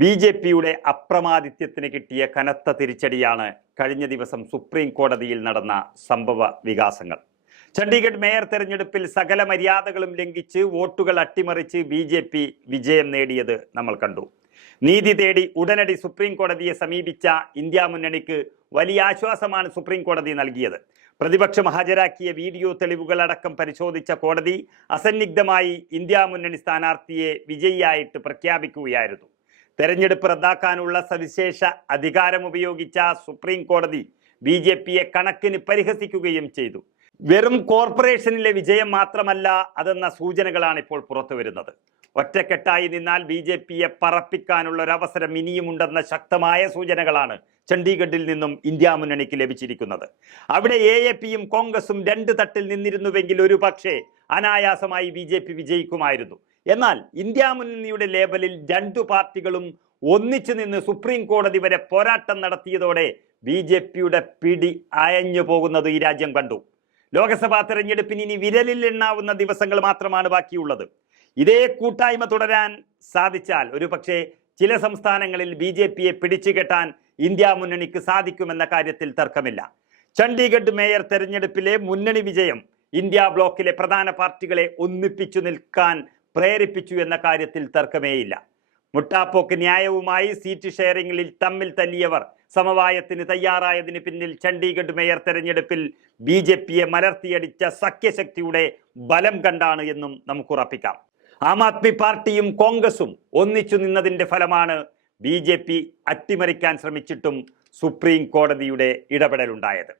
B J പിയുടെ അപ്രമാദിത്യത്തിന് കിട്ടിയ കനത്ത തിരിച്ചടിയാണ് കഴിഞ്ഞ ദിവസം സുപ്രീം കോടതിയിൽ നടന്ന സംഭവ വികാസങ്ങൾ. ചണ്ഡീഗഡ് മേയർ തെരഞ്ഞെടുപ്പിൽ സകല മര്യാദകളും ലംഘിച്ച് വോട്ടുകൾ അട്ടിമറിച്ച് ബി ജെ പി വിജയം നേടിയത് നമ്മൾ കണ്ടു. നീതി തേടി ഉടനടി സുപ്രീം കോടതിയെ സമീപിച്ച ഇന്ത്യ മുന്നണിക്ക് വലിയ ആശ്വാസമാണ് സുപ്രീം കോടതി നൽകിയത്. പ്രതിപക്ഷം ഹാജരാക്കിയ വീഡിയോ തെളിവുകളടക്കം പരിശോധിച്ച കോടതി അസന്നിഗ്ധമായി ഇന്ത്യ മുന്നണി സ്ഥാനാർത്ഥിയെ വിജയിയായിട്ട് പ്രഖ്യാപിക്കുകയായിരുന്നു. തെരഞ്ഞെടുപ്പ് റദ്ദാക്കാനുള്ള സവിശേഷ അധികാരം ഉപയോഗിച്ച സുപ്രീം കോടതി ബി ജെ പിയെ കണക്കിന് പരിഹസിക്കുകയും ചെയ്തു. വെറും കോർപ്പറേഷനിലെ വിജയം മാത്രമല്ല അതെന്ന സൂചനകളാണ് ഇപ്പോൾ പുറത്തു വരുന്നത്. ഒറ്റക്കെട്ടായി നിന്നാൽ ബി ജെ പിയെ പറപ്പിക്കാനുള്ള ഒരു അവസരം ഇനിയുമുണ്ടെന്ന ശക്തമായ സൂചനകളാണ് ചണ്ഡീഗഡിൽ നിന്നും ഇന്ത്യ മുന്നണിക്ക് ലഭിച്ചിരിക്കുന്നത്. അവിടെ എ എ പിയും കോൺഗ്രസും രണ്ട് തട്ടിൽ നിന്നിരുന്നുവെങ്കിൽ ഒരു പക്ഷേ അനായാസമായി ബി ജെ പി വിജയിക്കുമായിരുന്നു. എന്നാൽ ഇന്ത്യ മുന്നണിയുടെ ലേബലിൽ രണ്ടു പാർട്ടികളും ഒന്നിച്ചു നിന്ന് സുപ്രീം കോടതി വരെ പോരാട്ടം നടത്തിയതോടെ ബി ജെ പിയുടെ പിടി അയഞ്ഞു പോകുന്നത് ഈ രാജ്യം കണ്ടു. ലോക്സഭാ തെരഞ്ഞെടുപ്പിന് ഇനി വിരലിൽ എണ്ണാവുന്ന ദിവസങ്ങൾ മാത്രമാണ് ബാക്കിയുള്ളത്. ഇതേ കൂട്ടായ്മ തുടരാൻ സാധിച്ചാൽ ഒരു പക്ഷേ ചില സംസ്ഥാനങ്ങളിൽ ബി ജെ പിയെ പിടിച്ചുകെട്ടാൻ ഇന്ത്യ മുന്നണിക്ക് സാധിക്കുമെന്ന കാര്യത്തിൽ തർക്കമില്ല. ചണ്ഡീഗഡ് മേയർ തെരഞ്ഞെടുപ്പിലെ മുന്നണി വിജയം ഇന്ത്യ ബ്ലോക്കിലെ പ്രധാന പാർട്ടികളെ ഒന്നിപ്പിച്ചു നിൽക്കാൻ പ്രേരിപ്പിച്ചു എന്ന കാര്യത്തിൽ തർക്കമേയില്ല. മുട്ടാപ്പോക്ക് ന്യായവുമായി സീറ്റ് ഷെയറിംഗിൽ തമ്മിൽ തല്ലിയവർ സമവായത്തിന് തയ്യാറായതിന് പിന്നിൽ ചണ്ഡീഗഡ് മേയർ തെരഞ്ഞെടുപ്പിൽ ബി ജെ പിയെ മലർത്തിയടിച്ച സഖ്യശക്തിയുടെ ബലം കണ്ടാണ് എന്നും നമുക്ക് ഉറപ്പിക്കാം. ആം ആദ്മി പാർട്ടിയും കോൺഗ്രസും ഒന്നിച്ചു നിന്നതിന്റെ ഫലമാണ് ബി ജെ പി അട്ടിമറിക്കാൻ ശ്രമിച്ചിട്ടും സുപ്രീം കോടതിയുടെ ഇടപെടലുണ്ടായത്.